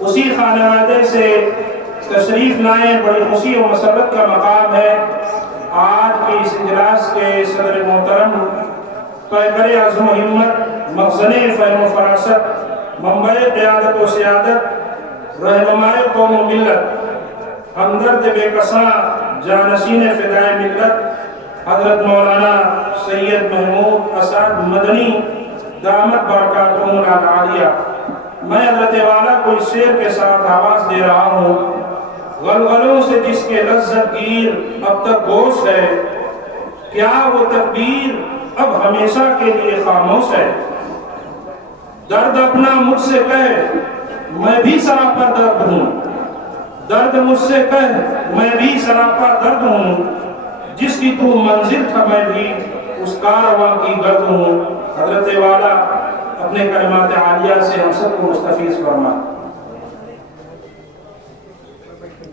اسی خانوادے سے تشریف لائے، بڑی خوشی و مسرت کا مقام ہے۔ آج کے اس اجلاس کے صدر محترم، پیکر عزم و ہمت، مخزن فہم و فراست، منبع قیادت و سیادت، رہنمائے قوم و ملت، ہمدرد بے کساں، جانشین فدائے ملت، حضرت مولانا سید محمود اسعد مدنی دامت برکاتہم العالیہ، میں حضرت والا کو اس شعر کے ساتھ آواز دے رہا ہوں۔ غلغلوں سے جس کے لذت گیر اب تک گوش ہے، کیا وہ تکبیر اب ہمیشہ کے لیے خاموش ہے؟ درد اپنا مجھ سے کہہ میں بھی سراپا درد ہوں، درد مجھ سے کہہ میں بھی سراپا درد ہوں، جس کی تو منزل تھا میں بھی اس کارواں کی گرد ہوں۔ حضرت والا اپنے کلمات عالیہ سے ہم سب کو مستفیض فرما۔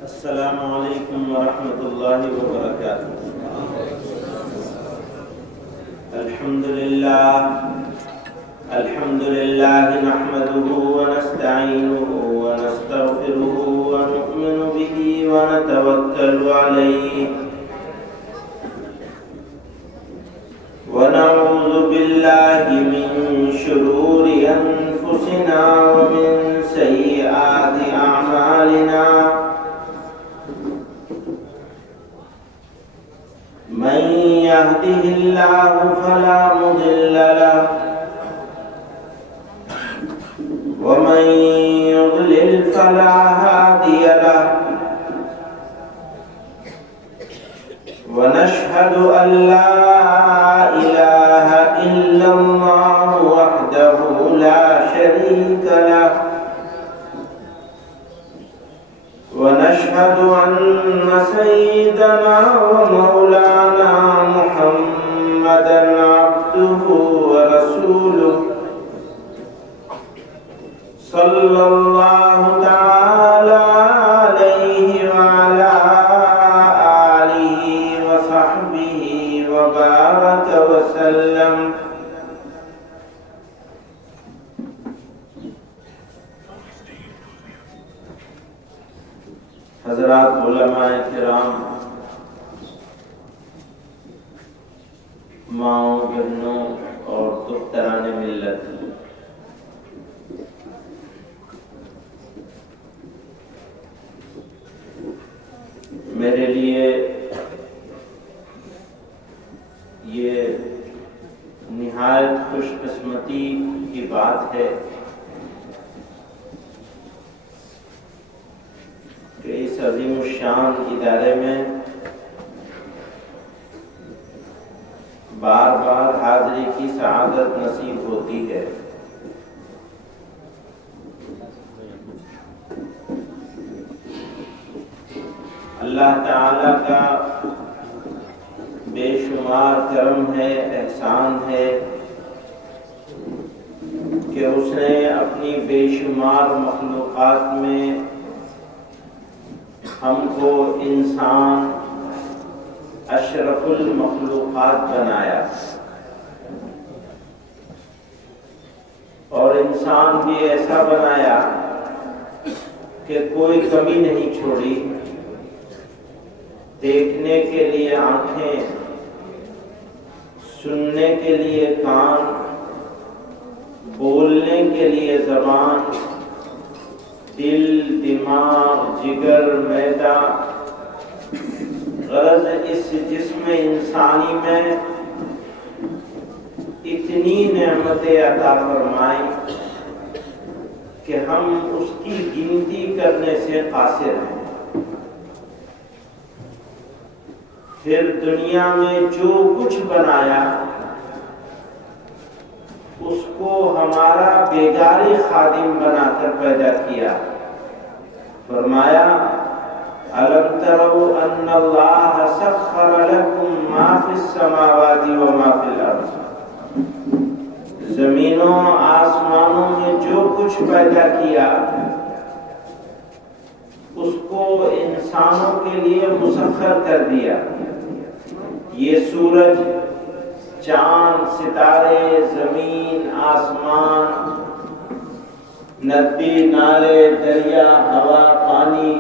السلام علیکم ورحمۃ اللہ وبرکاتہ۔ الحمد للہ نحمده ونستعینه ونستغفره ونؤمن به ونتوکل علیہ ونعوذ باللہ من شرور انفسنا ومن سیئات اعمالنا، من يهده الله فلا مضل له ومن يضلل فلا هادي له، ونشهد أن لا إله إلا الله وحده لا شريك له، ونشهد أن سيدنا ومولانا محمدا عبده ورسوله، صلى الله تعالى عليه وعلى آله وصحبه وبارك وسلم۔ حضرات علماء کرام، ماؤں بہنوں اور دختران ملت، میرے لیے یہ نہایت خوش قسمتی کی بات ہے کہ اس عظیم الشان ادارے میں بار بار حاضری کی سعادت نصیب ہوتی ہے۔ اللہ تعالی کا بے شمار کرم ہے، احسان ہے کہ اس نے اپنی بے شمار مخلوقات میں ہم کو انسان اشرف المخلوقات بنایا، اور انسان بھی ایسا بنایا کہ کوئی کمی نہیں چھوڑی۔ دیکھنے کے لیے آنکھیں، سننے کے لیے کان، بولنے کے لیے زبان، دل، دماغ، جگر، معدہ، غرض اس جسم انسانی میں اتنی نعمتیں عطا فرمائی کہ ہم اس کی گنتی کرنے سے قاصر ہیں۔ پھر دنیا میں جو کچھ بنایا اس کو ہمارا بیگاری خادم بنا کر پیدا کیا۔ فرمایا أَلَمْ تَرَوْا أَنَّ اللَّهَ سَخَّرَ لَكُم مَّا فِي السَّمَاوَاتِ وَمَا فِي الْأَرْضِ، زمینوں آسمانوں میں جو کچھ پیدا کیا اس کو انسانوں کے لیے مسخر کر دیا۔ یہ سورج، چاند، ستارے، زمین، آسمان، ندی، نالے، دریا، ہوا، پانی،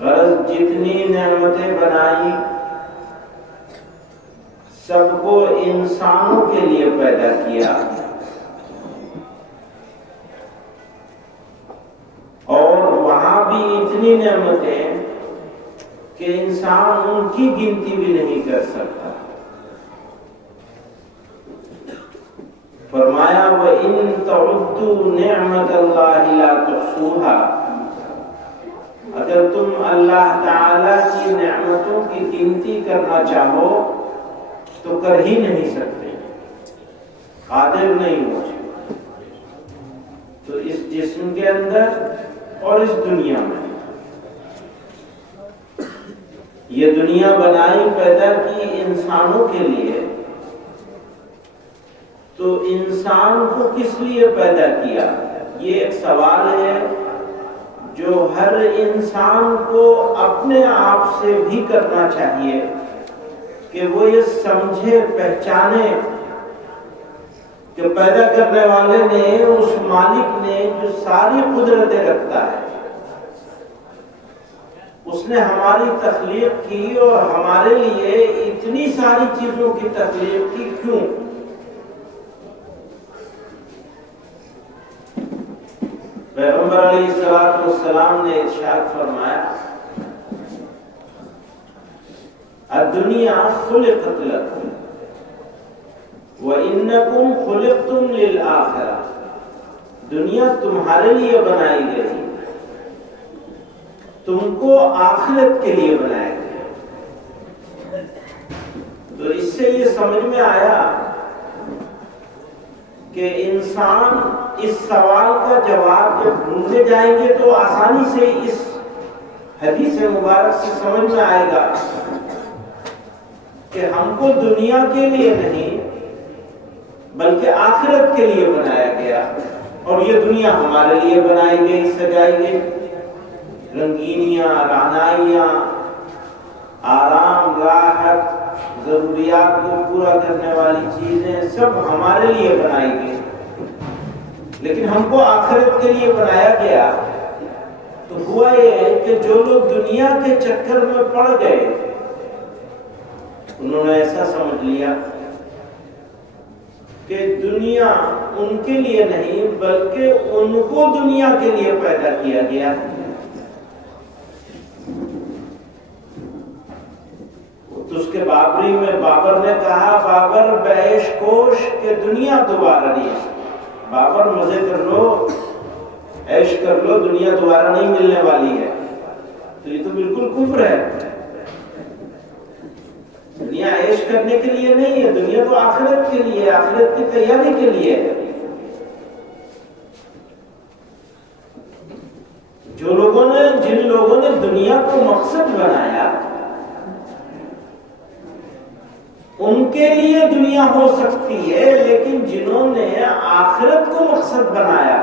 غرض جتنی نعمتیں بنائی سب کو انسانوں کے لیے پیدا کیا، اور وہاں بھی اتنی نعمتیں کہ انسان ان کی گنتی بھی نہیں کر سکتا۔ فرمایا وَإِن تَعُدُّوا نِعْمَةَ اللَّهِ لَا تُحْصُوهَا، اگر تم اللہ تعالی کی نعمتوں کی گنتی کرنا چاہو تو کر ہی نہیں سکتے، قادر نہیں ہو سکتے۔ تو اس جسم کے اندر اور اس دنیا میں، یہ دنیا بنائی پیدا کی انسانوں کے لیے، تو انسان کو کس لیے پیدا کیا؟ یہ ایک سوال ہے جو ہر انسان کو اپنے آپ سے بھی کرنا چاہیے کہ وہ یہ سمجھے، پہچانے کہ پیدا کرنے والے نے، اس مالک نے جو ساری قدرتیں رکھتا ہے، اس نے ہماری تخلیق کی اور ہمارے لیے اتنی ساری چیزوں کی تخلیق کی، کیوں؟ پیغمبر علیہ السلام نے ارشاد فرمایا الدنیا خلقت لکم وَإِنَّكُمْ خُلِقْتُمْ لِلْآخِرَةِ، دنیا تمہارے لیے بنائی گئی، تم کو آخرت کے لیے بنایا گیا۔ تو اس سے یہ سمجھ میں آیا کہ انسان اس سوال کا جواب جب ڈھونڈنے جائیں گے تو آسانی سے اس حدیث مبارک سے سمجھ میں آئے گا کہ ہم کو دنیا کے لیے نہیں بلکہ آخرت کے لیے بنایا گیا، اور یہ دنیا ہمارے لیے بنائی گئی، سجائی گئی، رنگینیاں، رعنائیاں، آرام، راحت، ضروریات کو پورا کرنے والی چیزیں سب ہمارے لیے بنائی گئی، لیکن ہم کو آخرت کے لیے بنایا گیا۔ تو ہوا یہ کہ جو لوگ دنیا کے چکر میں پڑ گئے، انہوں نے ایسا سمجھ لیا کہ دنیا ان کے لیے نہیں بلکہ ان کو دنیا کے لیے پیدا کیا گیا۔ تو اس کے بابری میں بابر نے کہا بابر بیش کوش کہ دنیا دوبارہ نہیں، بابر مزے کر لو، عیش کر لو، دنیا دوبارہ نہیں ملنے والی ہے۔ تو یہ تو بالکل کفر ہے، دنیا عیش کرنے کے لیے نہیں ہے، دنیا تو آخرت کے لیے، آخرت کی تیاری کے لیے ہے۔ جن لوگوں نے دنیا کو مقصد بنایا، ان کے لیے دنیا ہو سکتی ہے، لیکن جنہوں نے آخرت کو مقصد بنایا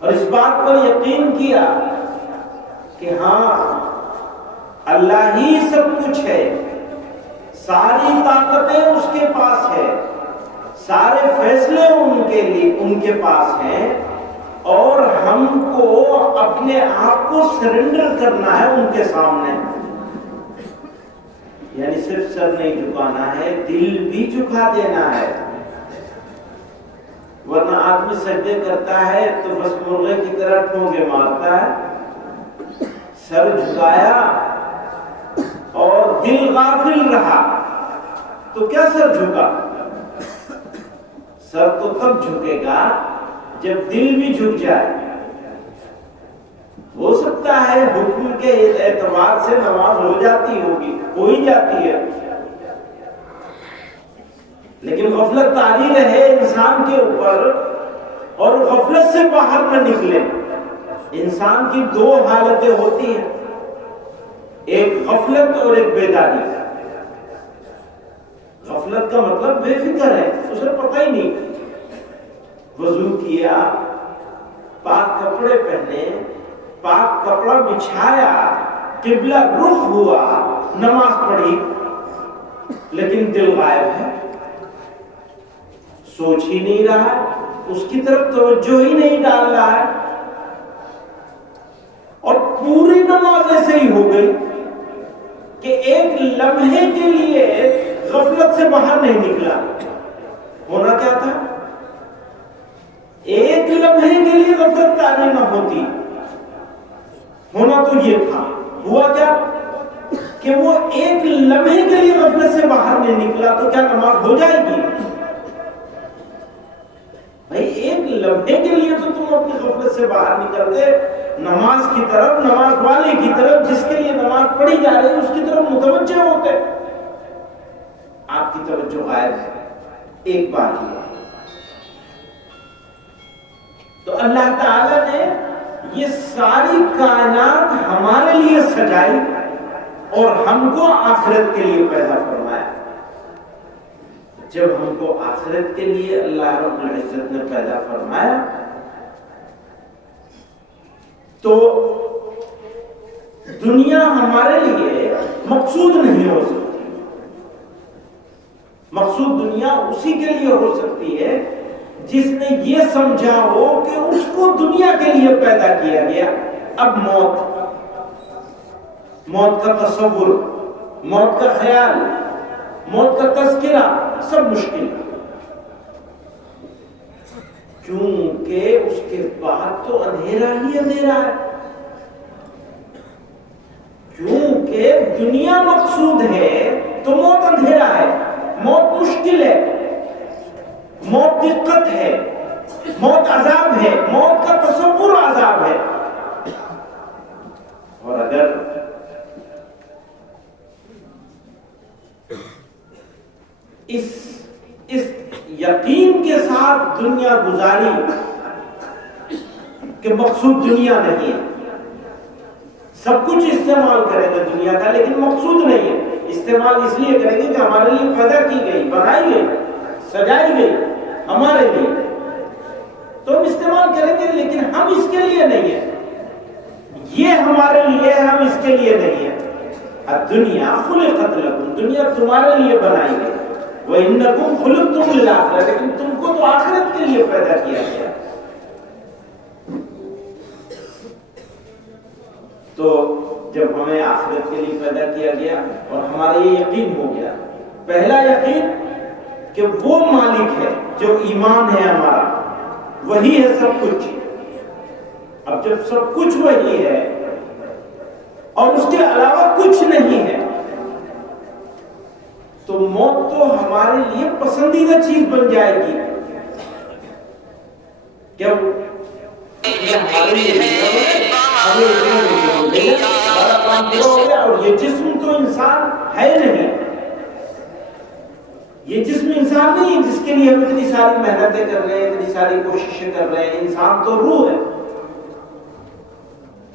اور اس بات پر یقین کیا کہ ہاں اللہ ہی سب کچھ ہے، ساری طاقتیں اس کے پاس ہے، سارے فیصلے ان کے پاس ہیں، اور ہم کو اپنے آپ کو سرنڈر کرنا ہے ان کے سامنے، یعنی صرف سر نہیں جھکانا ہے، دل بھی جھکا دینا ہے، ورنہ آدمی سجدے کرتا ہے تو بس مرغے کی طرح ٹھونگے مارتا ہے، سر جھکایا اور دل غافل رہا تو کیا سر جھکا؟ سر تو تب جھکے گا جب دل بھی جھک جائے۔ ہو سکتا ہے حکم کے اعتبار سے نماز ہو جاتی ہوگی، ہو ہی جاتی ہے، لیکن غفلت طاری رہے انسان کے اوپر اور غفلت سے باہر نہ نکلے۔ انسان کی دو حالتیں ہوتی ہیں، ایک غفلت اور ایک بیداری۔ غفلت کا مطلب بے فکر ہے، اسے پتہ ہی نہیں، وضو کیا، پاک کپڑے پہنے، پاک کپڑا بچھایا، قبلہ رخ ہوا، نماز پڑھی، لیکن دل غائب ہے، سوچ ہی نہیں رہا ہے، اس کی طرف توجہ ہی نہیں ڈال رہا ہے، اور پوری نماز ایسے ہی ہو گئی کہ ایک لمحے کے لیے غفلت سے باہر نہیں نکلا۔ ہونا کیا تھا؟ ایک لمحے کے لیے غفلت تاری نہ ہوتی، ہونا تو یہ تھا۔ ہوا کیا کہ وہ ایک لمحے کے لیے غفلت سے باہر نہیں نکلا، تو کیا نماز ہو جائے گی؟ بھائی ایک لمحے کے لیے تو تم اپنی غفلت سے باہر نکلتے نماز کی طرف، نماز والے کی طرف، جس کے لیے نماز پڑھی جا رہی ہے اس کی طرف متوجہ ہوتے۔ آپ کی توجہ غائب ہے ایک بار ہی۔ تو اللہ تعالی نے یہ ساری کائنات ہمارے لیے سجائی اور ہم کو آخرت کے لیے پیدا فرمایا۔ جب ہم کو آخرت کے لیے اللہ رب العزت نے پیدا فرمایا تو دنیا ہمارے لیے مقصود نہیں ہو سکتی۔ مقصود دنیا اسی کے لیے ہو سکتی ہے جس نے یہ سمجھا ہو کہ اس کو دنیا کے لیے پیدا کیا گیا۔ اب موت کا تصور، موت کا خیال، موت کا تذکرہ سب مشکل ہے، کیونکہ اس کے بعد تو اندھیرا ہی اندھیرا ہے۔ کیونکہ دنیا مقصود ہے تو موت اندھیرا ہے، موت مشکل ہے، موت دقت ہے، موت عذاب ہے، موت کا تصور عذاب ہے۔ اور اگر اس یقین کے ساتھ دنیا گزاری کہ مقصود دنیا نہیں ہے، سب کچھ استعمال کریں گے دنیا کا لیکن مقصود نہیں ہے، استعمال اس لیے کریں گے کہ ہمارے لیے پیدا کی گئی، بنائی گئی، سجائی گئی ہمارے لیے، تو ہم استعمال کریں گے لیکن ہم اس کے لیے نہیں ہیں، یہ ہمارے لیے ہے، ہم اس کے لیے نہیں ہیں۔ الدنیا خلقت لکم، دنیا تمہارے لیے بنائی گئی، وَإِنَّكُمْ خُلِقْتُمْ لِلْآخِرَةِ، لیکن تم کو تو آخرت کے لیے پیدا کیا گیا۔ تو جب ہمیں آخرت کے لیے پیدا کیا گیا اور ہمارا یہ یقین ہو گیا، پہلا یقین کہ وہ مالک ہے جو ایمان ہے ہمارا، وہی ہے سب کچھ۔ اب جب سب کچھ وہی ہے اور اس کے علاوہ کچھ نہیں ہے تو موت تو ہمارے لیے پسندیدہ چیز بن جائے گی۔ کیا اور یہ جسم تو انسان ہے نہیں، یہ جسم انسان نہیں ہے جس کے لیے ہم اتنی ساری محنتیں کر رہے ہیں، اتنی ساری کوششیں کر رہے ہیں۔ انسان تو روح ہے،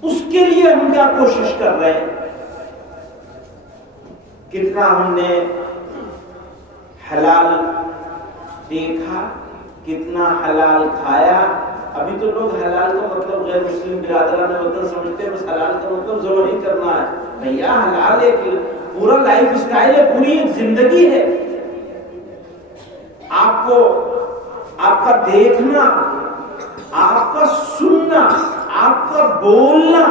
اس کے لیے ہم کیا کوشش کر رہے ہیں، کتنا ہم نے حلال دیکھا، کتنا حلال کھایا۔ ابھی تو لوگ حلال کا مطلب غیر مسلم برادران وطن سمجھتے ہیں، بس حلال کا مطلب ضرور ہی کرنا ہے۔ بھیا حلال ایک پورا لائف سٹائل ہے، پوری ایک زندگی ہے۔ آپ کو آپ کا دیکھنا، آپ کا سننا، آپ کا بولنا،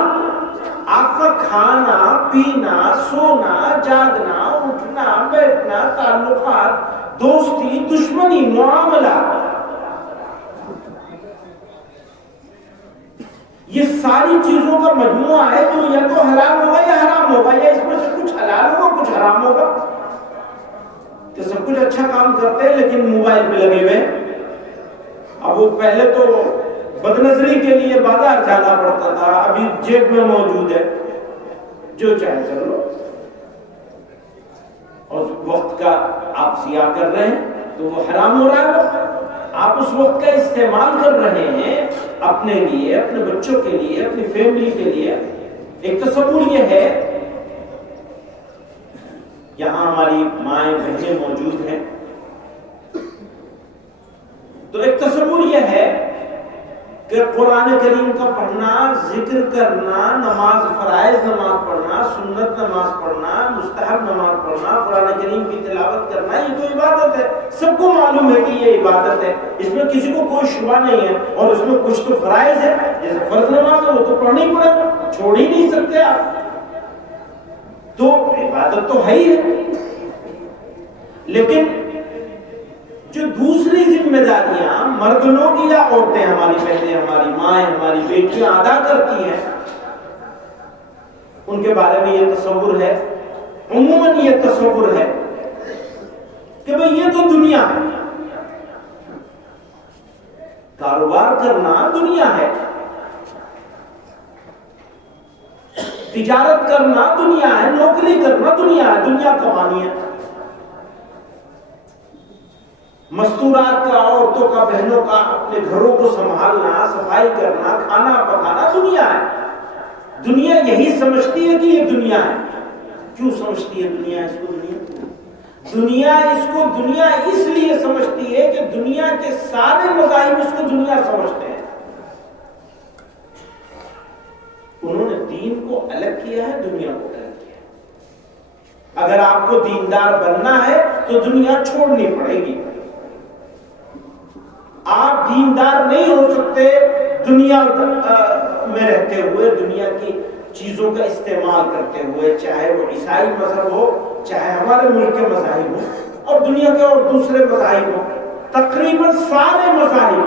آپ کا کھانا پینا، سونا جاگنا، اٹھنا بیٹھنا، تعلقات، دوستی دشمنی، معاملہ، یہ ساری چیزوں کا مجموعہ ہے جو یا تو حلال ہوگا یا حرام ہوگا، یا اس میں سے کچھ حلال ہوگا کچھ حرام ہوگا۔ کہ سب کچھ اچھا کام کرتے ہیں لیکن موبائل پہ لگے ہوئے۔ اب وہ پہلے تو بد نظری کے لیے بازار جانا پڑتا تھا، ابھی جیب میں موجود ہے، جو چاہے کر لو، اور وقت کا آپ ضیاع کر رہے ہیں تو وہ حرام ہو رہا ہے۔ وقت آپ اس وقت کا استعمال کر رہے ہیں اپنے لیے، اپنے بچوں کے لیے، اپنی فیملی کے لیے۔ ایک تصور یہ ہے، یہاں ہماری مائیں بہنیں موجود ہیں، تو ایک تصور یہ ہے کہ قرآن کریم کا پڑھنا، ذکر کرنا، نماز فرائض نماز پڑھنا، سنت نماز پڑھنا، مستحب نماز پڑھنا، قرآن کریم کی تلاوت کرنا، یہ تو عبادت ہے. سب کو معلوم ہے کہ یہ عبادت ہے، اس میں کسی کو کوئی شبہ نہیں ہے. اور اس میں کچھ تو فرائض ہے، جیسے فرض نماز ہے وہ تو پڑھنی ہی پڑے گا، چھوڑ ہی نہیں سکتے آپ. تو عبادت تو ہے ہی ہے. لیکن جو دوسری ذمہ داریاں مرد لوگ یا عورتیں، ہماری بہنیں، ہماری مائیں، ہماری بیٹیاں ادا کرتی ہیں، ان کے بارے میں یہ تصور ہے، عموماً یہ تصور ہے کہ بھئی یہ تو دنیا ہے، کاروبار کرنا دنیا ہے، تجارت کرنا دنیا ہے، نوکری کرنا دنیا ہے، دنیا کمانی ہے. مستورات کا، عورتوں کا، بہنوں کا، اپنے گھروں کو سنبھالنا، صفائی کرنا، کھانا پکانا دنیا ہے. دنیا یہی سمجھتی ہے کہ یہ دنیا ہے. کیوں سمجھتی ہے دنیا اس کو دنیا اس کو دنیا اس لیے سمجھتی ہے کہ دنیا کے سارے مذاہب اس کو دنیا سمجھتے ہیں. انہوں نے دین کو الگ کیا ہے، دنیا کو الگ کیا ہے. اگر آپ کو دیندار بننا ہے تو دنیا چھوڑنی پڑے گی. آپ دیندار نہیں ہو سکتے دنیا میں رہتے ہوئے، دنیا کی چیزوں کا استعمال کرتے ہوئے، چاہے وہ عیسائی مذہب ہو، چاہے ہمارے ملک کے مذاہب ہو، اور دنیا کے اور دوسرے مذاہب ہو. تقریباً سارے مذاہب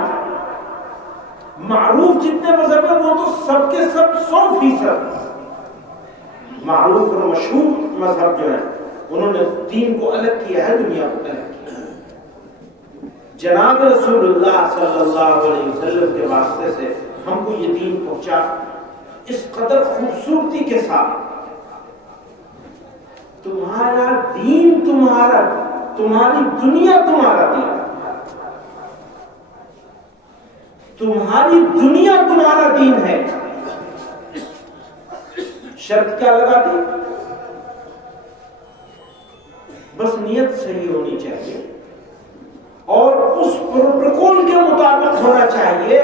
معروف جتنے مذہب ہیں وہ تو سب کے سب 100% معروف اور مشہور مذہب جو ہیں انہوں نے دین کو الگ کیا ہے، دنیا کو الگ کیا. جناب رسول اللہ صلی اللہ علیہ وسلم کے واسطے سے ہم کو یہ دین پہنچا اس قدر خوبصورتی کے ساتھ. تمہارا دین تمہارا، تمہاری دنیا تمہارا دین، تمہاری دنیا تمہارا دین ہے. شرط کیا لگا دی؟ بس نیت صحیح ہونی چاہیے اور اس پروٹوکول کے مطابق ہونا چاہیے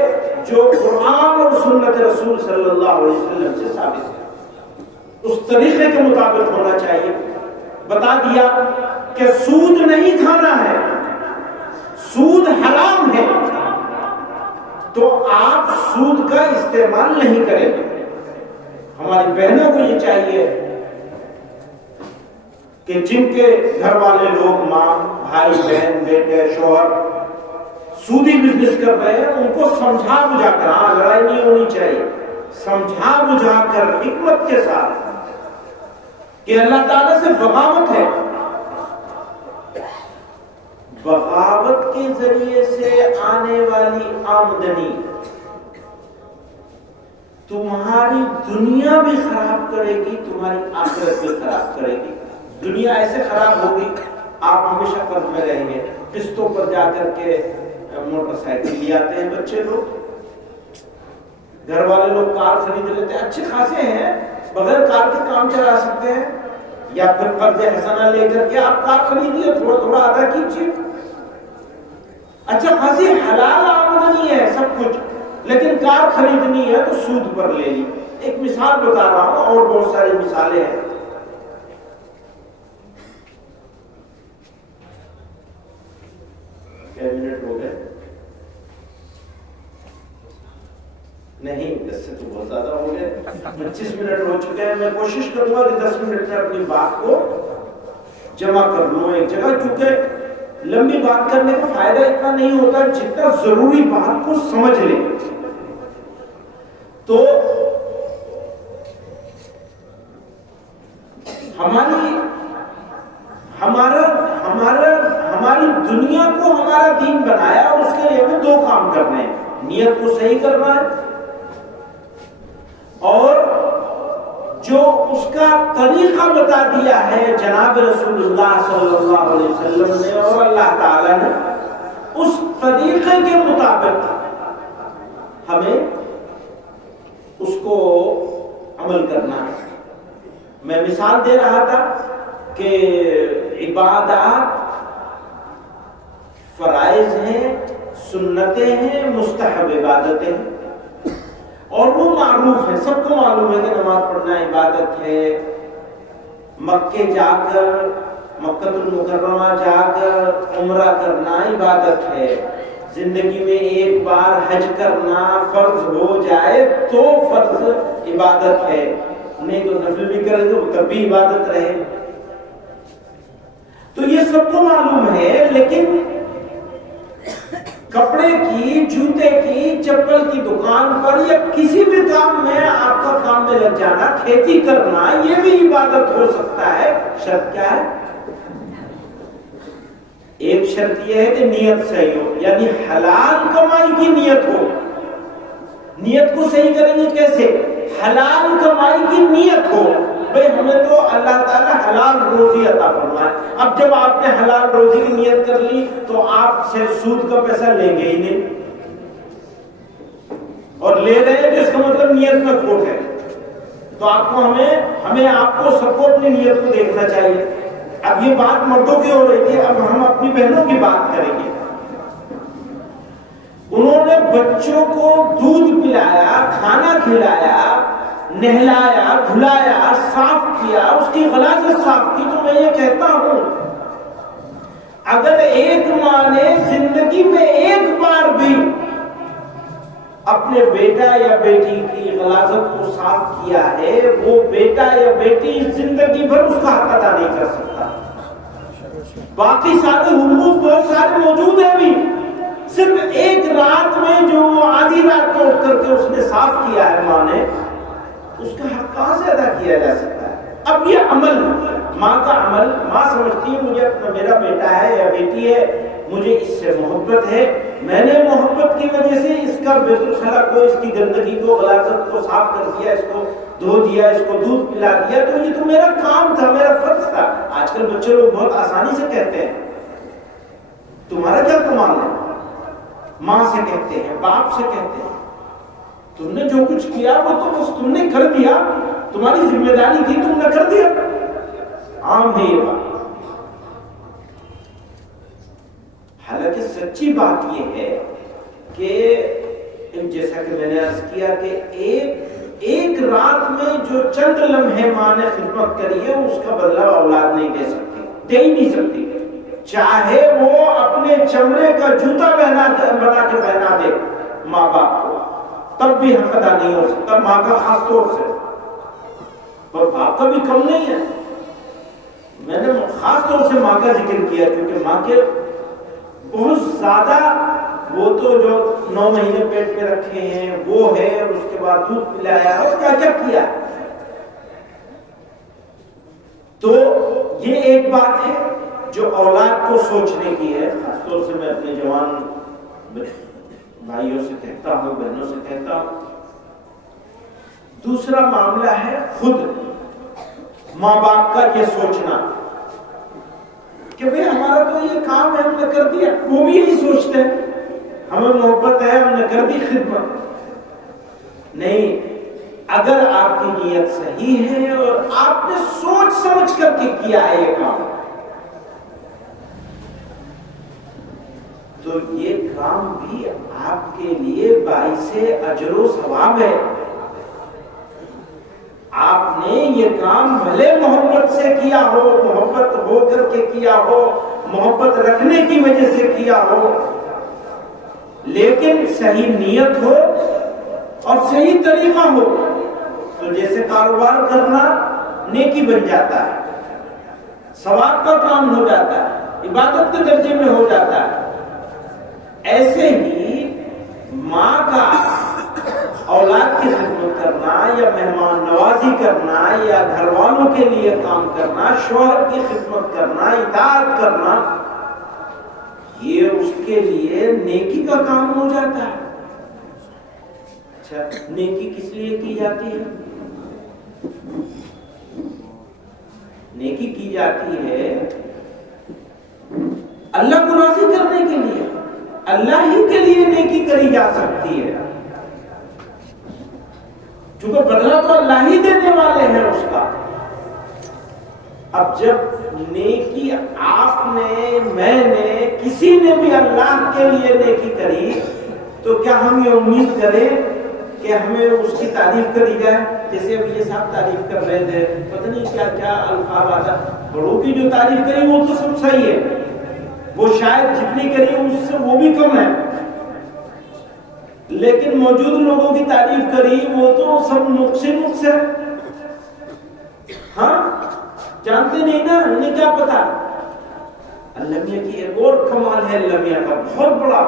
جو قرآن اور سنت رسول صلی اللہ علیہ وسلم سے ثابت ہے. اس طریقے کے مطابق ہونا چاہیے. بتا دیا کہ سود نہیں کھانا ہے، سود حرام ہے، تو آپ سود کا استعمال نہیں کریں گے. ہماری بہنوں کو یہ چاہیے کہ جن کے گھر والے لوگ، ماں، بھائی، بہن، بیٹے، شوہر سودی بزنس کر رہے ہیں، ان کو سمجھا بجھا کر، ہاں لڑائی نہیں ہونی چاہیے، سمجھا بجھا کر حکمت کے ساتھ کہ اللہ تعالیٰ سے بغاوت ہے. بغاوت کے ذریعے سے آنے والی آمدنی تمہاری دنیا بھی خراب کرے گی، تمہاری آخرت بھی خراب کرے گی. دنیا ایسے خراب ہوگی آپ ہمیشہ قرض میں رہیں گے. قسطوں پر جا کر کے موٹر سائیکل لے آتے ہیں بچے لوگ، گھر والے لوگ کار خرید لیتے ہیں، اچھے خاصے ہیں، بغیر کار کے کام چلا سکتے ہیں. یا پھر قرض حسنہ لے کر کے آپ کار خریدیے، تھوڑا تھوڑا ادا کیجیے. اچھا خاصی حلال آمدنی ہے سب کچھ، لیکن کار خریدنی ہے تو سود پر لے لی. ایک مثال بتا رہا ہوں، اور بہت ساری مثالیں ہیں. منٹ ہو گئے؟ نہیں، 10 سے تو بہت زیادہ ہو گئے، 25 منٹ ہو چکے ہیں. میں کوشش کروں گا کہ 10 منٹ میں اپنی بات کو جمع کر لوں ایک جگہ، کیونکہ لمبی بات کرنے کا فائدہ اتنا نہیں ہوتا جتنا ضروری بات کو سمجھ لیں. تو ہماری دنیا کو ہمارا دین بنایا، اور اس کے لیے ہمیں 2 کام کرنے ہیں. نیت کو صحیح کرنا ہے، اور جو اس کا طریقہ بتا دیا ہے جناب رسول اللہ صلی اللہ علیہ وسلم نے اور اللہ تعالی نے، اس طریقے کے مطابق ہمیں اس کو عمل کرنا ہے. میں مثال دے رہا تھا کہ عبادات فرائض ہیں، سنتیں ہیں، مستحب عبادتیں ہیں. اور وہ معروف ہے، سب کو معلوم ہے کہ نماز پڑھنا عبادت ہے، مکے جا کر مکہ المکرمہ جا کر عمرہ کرنا عبادت ہے، زندگی میں ایک بار حج کرنا فرض ہو جائے تو فرض عبادت ہے، نہیں تو نفل بھی کریں گے وہ تب بھی عبادت رہے۔ تو یہ سب کو معلوم ہے، لیکن کپڑے کی، جوتے کی، چپل کی دکان پر یا کسی بھی کام میں آپ کا کام میں لگ جانا، کھیتی کرنا، یہ بھی عبادت ہو سکتا ہے۔ شرط کیا ہے؟ ایک شرط یہ ہے کہ نیت صحیح ہو، یعنی حلال کمائی کی نیت ہو۔ نیت کو صحیح کریں گے کیسے؟ حلال کمائی کی نیت ہو، بھئی ہمیں تو اللہ تعالیٰ حلال روزی عطا فرمائے۔ اب جب آپ نے حلال روزی کی نیت کر لی تو آپ سے سود کا پیسہ لیں گے ہی نہیں، اور لے رہے ہیں تو اس کا مطلب نیت میں کھوٹ ہے۔ تو آپ کو ہمیں آپ کو سب کو اپنی نیت کو دیکھنا چاہیے۔ اب یہ بات مردوں کی ہو رہی تھی، اب ہم اپنی بہنوں کی بات کریں گے۔ انہوں نے بچوں کو دودھ پلایا، کھانا کھلایا، نہلایا، دھلایا، صاف کیا، اس کی غلاظت صاف کی، تو میں یہ کہتا ہوں اگر ایک ماں نے زندگی میں ایک بار بھی اپنے بیٹا یا بیٹی کی غلاظت کو صاف کیا ہے، وہ بیٹا یا بیٹی زندگی بھر اس کا حق ادا نہیں کر سکتا۔ باقی سارے حقوق بہت سارے موجود ہیں بھی، صرف ایک رات میں جو آدھی رات میں اٹھ کر کے اس نے صاف کیا ہے ماں نے، اس کا حق کہاں سے ادا کیا جا سکتا ہے؟ اب یہ عمل، ماں کا عمل، ماں سمجھتی ہے مجھے اپنا میرا بیٹا ہے یا بیٹی ہے، مجھے اس سے محبت ہے، میں نے محبت کی وجہ سے اس کا بیت الخلا کو، اس کی گندگی کو، غلاظت کو صاف کر دیا، اس کو دھو دیا، اس کو دودھ پلا دیا، تو یہ تو میرا کام تھا، میرا فرض تھا۔ آج کل بچے لوگ بہت آسانی سے کہتے ہیں تمہارا کیا کمال ہے، ماں سے کہتے ہیں، باپ سے کہتے ہیں، تم نے جو کچھ کیا وہ تو بس تم نے کر دیا، تمہاری ذمہ داری تھی، تم نے کر دیا۔ عام ہے یہ بات۔ حالانکہ سچی بات یہ ہے کہ جیسا کہ میں نے عرض کیا کہ ایک رات میں جو چند لمحے ماں نے خدمت کری ہے اس کا بدلہ اولاد نہیں دے سکتی، دے ہی نہیں سکتی، چاہے وہ اپنے چمڑے کا جوتا بنا کے پہنا دے ماں باپ کو، تب بھی حق ادا نہیں ہو سکتا ماں کا، خاص طور سے۔ اور باپ کا بھی کم نہیں ہے، میں نے خاص طور سے ماں کا ذکر کیا کیونکہ ماں کے بہت زیادہ، وہ تو جو 9 مہینے پیٹ میں رکھے ہیں وہ ہے، اور اس کے بعد دودھ پلایا اور کیا کیا کیا۔ تو یہ ایک بات ہے جو اولاد کو سوچنے کی ہے، خاص طور سے میں اپنے جوان بھائیوں سے کہتا ہوں، بہنوں سے کہتا ہوں۔ دوسرا معاملہ ہے خود ماں باپ کا یہ سوچنا کہ بھئی ہمارا تو یہ کام ہے، ہم نے کر دیا، وہ بھی یہی سوچتے ہیں ہمیں محبت ہے، ہم نے کر دی خدمت۔ نہیں، اگر آپ کی نیت صحیح ہے اور آپ نے سوچ سمجھ کر کے کیا ہے یہ کام، تو یہ کام بھی آپ کے لیے باعث اجر و ثواب ہے۔ آپ نے یہ کام بھلے محبت سے کیا ہو، محبت ہو کر کے کیا ہو، محبت رکھنے کی وجہ سے کیا ہو، لیکن صحیح نیت ہو اور صحیح طریقہ ہو تو جیسے کاروبار کرنا نیکی بن جاتا ہے، ثواب کا کام ہو جاتا ہے، عبادت کے درجے میں ہو جاتا ہے، ایسے ہی ماں کا اولاد کی خدمت کرنا یا مہمان نوازی کرنا یا گھر والوں کے لیے کام کرنا، شوہر کی خدمت کرنا، اطاعت کرنا، یہ اس کے لیے نیکی کا کام ہو جاتا ہے۔ اچھا، نیکی کس لیے کی جاتی ہے؟ نیکی کی جاتی ہے اللہ کو راضی کرنے کے لیے، اللہ ہی کے لیے نیکی کری جا سکتی ہے، چونکہ بدلہ تو اللہ ہی دینے والے ہیں اس کا۔ اب جب نیکی آپ نے، میں نے، کسی نے بھی اللہ کے لیے نیکی کری تو کیا ہم یہ امید کریں کہ ہمیں اس کی تعریف کری جائے، جیسے اب یہ صاحب تعریف کر رہے تھے، پتہ نہیں کیا کیا الفاظ آتا. بڑوں کی جو تعریف کری وہ تو سب صحیح ہے، وہ شاید جتنی کری اس سے وہ بھی کم ہے، لیکن موجود لوگوں کی تعریف کری وہ تو سب نقص ہے. ہاں جانتے نہیں نا، انہیں کیا پتا. اللہ میاں کی ایک اور کمال ہے، اللہ میاں کا بہت بڑا،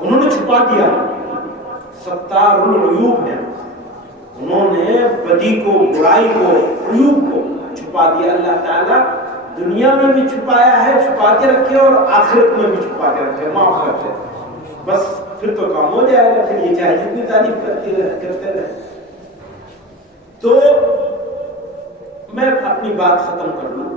انہوں نے چھپا دیا. ستار العیوب ہے، انہوں نے بدی کو، برائی کو، عیوب کو چھپا دیا. اللہ تعالیٰ دنیا میں بھی چھپایا ہے، چھپا کے رکھے، اور آخرت میں بھی چھپا کے رکھے، معاف رکھے. بس پھر تو کام ہو جائے گا، پھر یہ چاہے جتنی تعریف کرتے رہے. تو میں اپنی بات ختم کر لوں.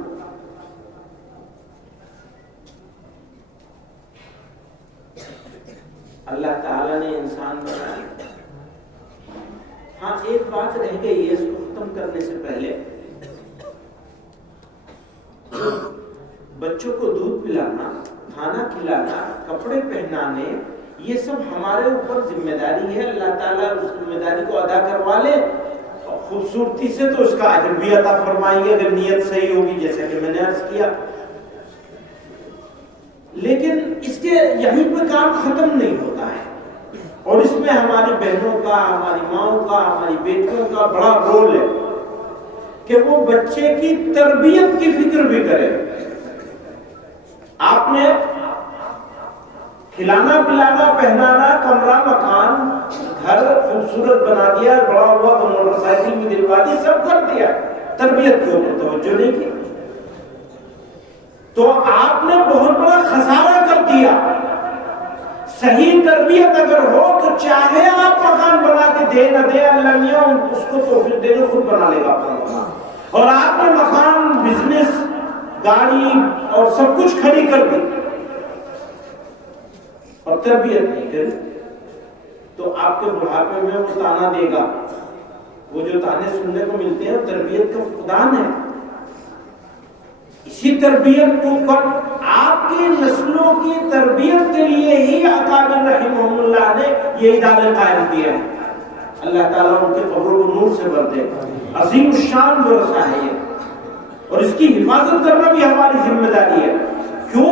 اللہ تعالیٰ نے انسان بنایا. ہاں ایک بات رہ گئی ہے، اس کو ختم کرنے سے پہلے. بچوں کو دودھ پلانا، کھانا کھلانا، کپڑے پہنانے، یہ سب ہمارے اوپر ذمہ داری ہے. اللہ تعالیٰ اس ذمہ داری کو ادا کروا لے اور خوبصورتی سے تو اس کا اجر بھی عطا فرمائیں گے اگر نیت صحیح ہوگی، جیسا کہ میں نے عرض کیا. لیکن اس کے یہیں پہ کام ختم نہیں ہوتا ہے، اور اس میں ہماری بہنوں کا، ہماری ماؤں کا، ہماری بیٹیوں کا بڑا رول ہے کہ وہ بچے کی تربیت کی فکر بھی کرے. آپ نے کھلانا پلانا، پہنانا، کمرہ مکان، گھر خوبصورت بنا دیا، بڑا ہوا تو موٹر سائیکل بھی دلوا دی، سب کر دیا، تربیت کے اوپر توجہ نہیں کی، تو آپ نے بہت بڑا خسارہ کر دیا. صحیح تربیت اگر ہو تو چاہے آپ مکان بنا کے دے نہ دے، اللہ میاں اس کو توفیق دے دو، خود بنا لے گا اپنا مکان. اور آپ نے مکان، بزنس، گاڑی اور سب کچھ کھڑی کر دی اور تربیت نہیں کری، تو آپ کے بڑھاپے میں وہ تانا دے گا. وہ جو تانے سننے کو ملتے ہیں وہ تربیت کا فقدان ہے. اسی تربیت کو آپ کی نسلوں کی تربیت کے لیے ہی اکابر رحمہم اللہ نے یہ ادارے قائم کیا ہے. اللہ تعالیٰ ان کے قبروں کو نور سے بھر دے. عظیم الشان ورثہ ہے یہ، اور اس کی حفاظت کرنا بھی ہماری ذمہ داری ہے. کیوں؟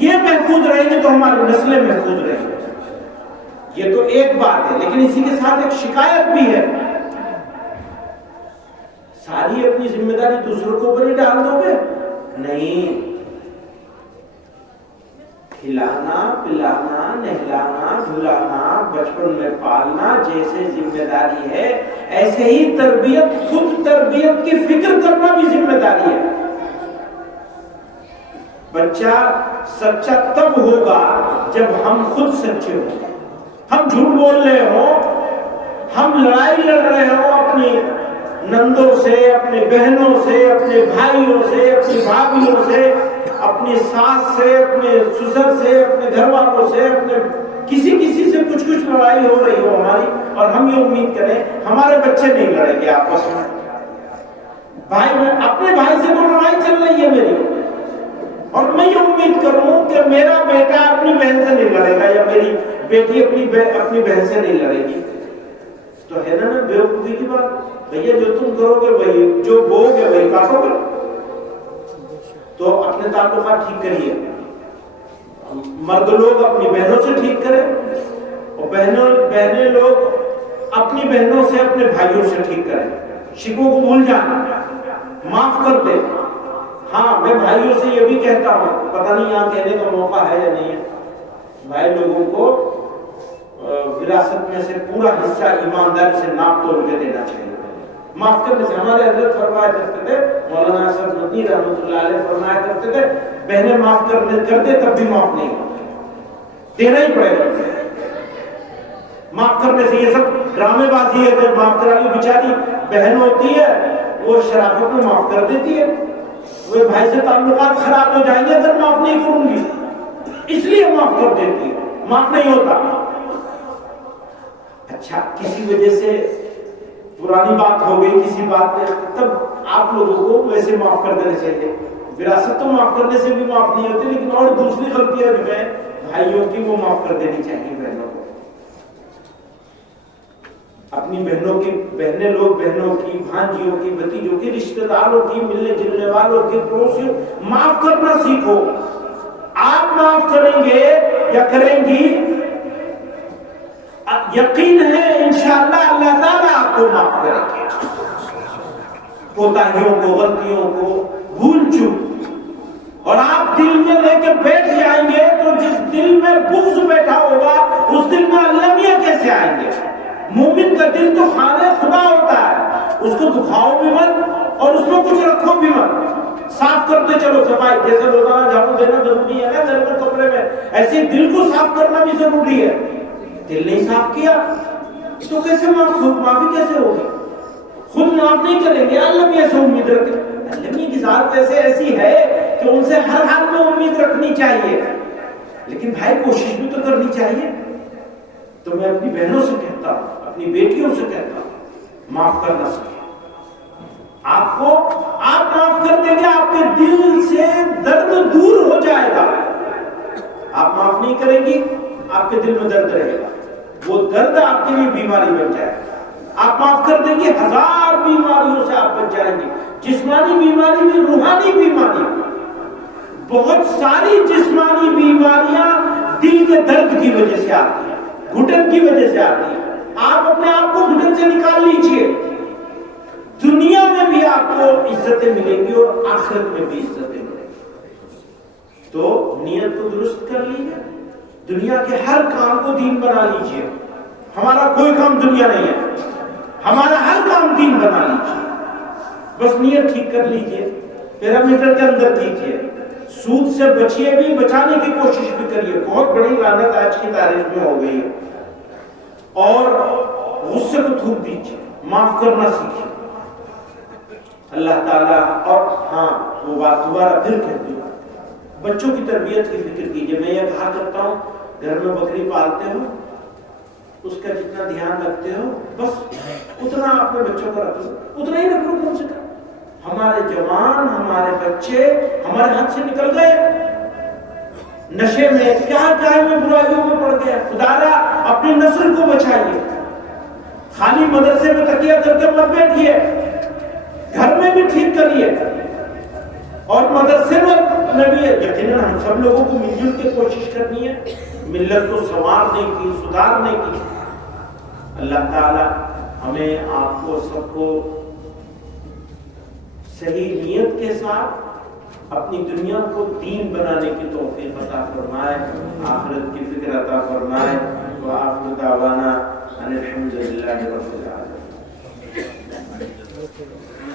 یہ محفوظ رہیں گے تو ہماری نسلیں محفوظ رہیں گے. یہ تو ایک بات ہے، لیکن اسی کے ساتھ ایک شکایت بھی ہے. ساری اپنی ذمہ داری دوسروں کے اوپر ہی ڈال دو گے؟ نہیں. کھلانا، پلانا، نہلانا، دھلانا، بچپن میں پالنا جیسے ذمہ داری ہے، ایسے ہی تربیت، خود تربیت کی فکر کرنا بھی ذمہ داری ہے. بچہ سچا تب ہوگا جب ہم خود سچے ہوں. ہم جھوٹ بول رہے ہوں، ہم لڑائی لڑ رہے ہوں اپنی نندوں سے، اپنے بہنوں سے، اپنے بھائیوں سے، اپنی بھابھیوں سے، اپنی ساس سے، اپنے سسر سے، اپنے گھر والوں سے، اپنے کسی سے کچھ لڑائی ہو رہی ہو ہماری، اور ہم یہ امید کریں ہمارے بچے نہیں لڑیں گے آپس میں. بھائی میں اپنے بھائی سے تو لڑائی چل رہی ہے میری، اور میں یہ امید کروں کہ میرا بیٹا اپنی بہن سے نہیں لڑے گا، یا میری بیٹی اپنی بہن سے نہیں لڑے گی. تو ہے نا بیوقوفی کی بات. بھیا جو تم کرو گے وہی، جو بو گے وہی کاٹو گے. تو اپنے تعلقات ٹھیک کریے. مرد لوگ اپنی بہنوں سے ٹھیک کریں، اور بہنیں لوگ اپنی بہنوں سے، اپنے بھائیوں سے ٹھیک کریں. شکووں کو بھول جانا، معاف کر دیں. ہاں میں بھائیوں سے یہ بھی کہتا ہوں، پتہ نہیں یہاں کہنے کا موقع ہے یا نہیں ہے، بھائی لوگوں کو وراثت میں سے پورا حصہ ایمانداری سے ناپ توڑ کے دینا چاہیے. معاف کرنے سے، ہمارے حضرت فرمایا کرتے تھے، مولانا اسد مدنی رحمۃ اللہ علیہ فرمایا کرتے تھے، بہنیں معاف کر دے تب بھی معاف نہیں ہوتے، دینا ہی پڑے گا. معاف کرنے سے یہ سب ڈرامے بازی ہے کہ معاف کرا لی. بیچاری بہن ہوتی ہے وہ شرافت میں معاف کر دیتی ہے، وہ بھائی سے تعلقات خراب ہو جائیں گے اگر معاف نہیں کروں گی، اس لیے معاف کر دیتی ہے، معاف نہیں ہوتا. اچھا کسی وجہ سے پرانی بات ہو گئی کسی بات میں، تب آپ لوگوں کو ویسے معاف کر دینا چاہیے. وراثت تو معاف کرنے سے بھی معاف نہیں ہوتی، لیکن اور دوسری غلطیاں جو ہیں بھائیوں کی وہ معاف کر دینی چاہیے بہنوں کو. اپنی بہنیں لوگ بہنوں کی، بھانجیوں کی، بھتیجوں کی، رشتہ داروں کی، ملنے جلنے والوں کی، پڑوسیوں، معاف کرنا سیکھو۔ آپ معاف کریں گے یا کریں گی، یقین ہے انشاءاللہ اللہ تعالیٰ آپ کو معاف کریں گے۔ کوتاہیوں کو، غلطیوں کو، بھول چوک، اور آپ دل میں لے کے بیٹھ جائیں گے تو جس دل میں بغض بیٹھا ہوگا اس دل میں المیہ کیسے آئیں گے؟ مومن کا دل تو خانہ خدا ہوتا ہے، اس کو دکھاؤ بھی مت اور اس میں کچھ رکھو بھی مت، صاف کرتے چلو۔ صفائی جیسے روزانہ جھاڑو دینا ضروری ہے نا گھر میں، کپڑے میں، ایسے دل کو صاف کرنا بھی ضروری ہے۔ دل نہیں صاف کیا تو کیسے معافی کیسے ہوگی؟ خود معاف نہیں کریں گے، المیہ سے امید رکھیں۔ المیہ کی ذات ویسے ایسی ہے کہ ان سے ہر حال میں امید رکھنی چاہیے، لیکن بھائی کوشش بھی تو کرنی چاہیے۔ تو میں اپنی بہنوں سے کہتا ہوں، اپنی بیٹیوں سے کہتا ہوں، معاف کرنا سیکھیں۔ آپ معاف کر دیں گے، آپ کے دل سے درد دور ہو جائے گا۔ آپ معاف نہیں کریں گی، آپ کے دل میں درد رہے گا، وہ درد آپ کے لیے بیماری بن جائے گا۔ آپ معاف کر دیں گے، 1000 بیماریوں سے آپ بچ جائیں گے، جسمانی بیماری بھی، روحانی بیماری بھی۔ بہت ساری جسمانی بیماریاں دل کے درد کی وجہ سے آتی ہیں، گھٹن کی وجہ سے آتی ہیں۔ آپ اپنے آپ کو گھٹن سے نکال لیجئے، دنیا میں بھی آپ کو عزتیں ملیں گی اور آخرت میں بھی عزتیں ملیں گی۔ تو نیت کو درست کر لیجئے، دنیا کے ہر کام کو دین بنا لیجئے۔ ہمارا کوئی کام دنیا نہیں ہے، ہمارا ہر کام دین بنا لیجئے۔ بس نیت ٹھیک کر لیجئے، پیرامیٹر کے اندر کیجئے، سود سے بچیے بھی، بچانے کی کوشش بھی کریے۔ بہت بڑی لعنت آج کی تاریخ میں ہو گئی ہے، اور غصے کو تھوک دیجئے، معاف کرنا سیکھیے۔ اللہ تعالیٰ، اور ہاں وہ بات دوبارہ پھر کہتی ہوں، بچوں کی تربیت کی فکر کیجئے۔ میں یہ کہا کرتا ہوں، گھر میں بکری پالتے ہو، اس کا جتنا دھیان رکھتے ہو بس اتنا اپنے بچوں کا رکھو، اتنا ہی رکھ لو کم سے کم۔ ہمارے جوان، ہمارے بچے ہمارے ہاتھ سے نکل گئے، نشے میں، کیا میں برائیوں میں پڑ گئے۔ خدایا اپنی نسل کو بچائیے۔ خالی مدرسے میں تکیہ کر کے مت بیٹھیے، گھر میں بھی ٹھیک کریے، اور مدرسے میں بھی یقیناً ہم سب لوگوں کو مل جل کے کوشش کرنی ہے ملت کو سنوارنے کی، سدھارنے کی۔ اللہ تعالی ہمیں، آپ کو، سب کو صحیح نیت کے ساتھ اپنی دنیا کو دین بنانے کی توفیق عطا فرمائے، آخرت کی فکر عطا فرمائے۔ وآخر دعوانا ان الحمد للہ رب العالمین۔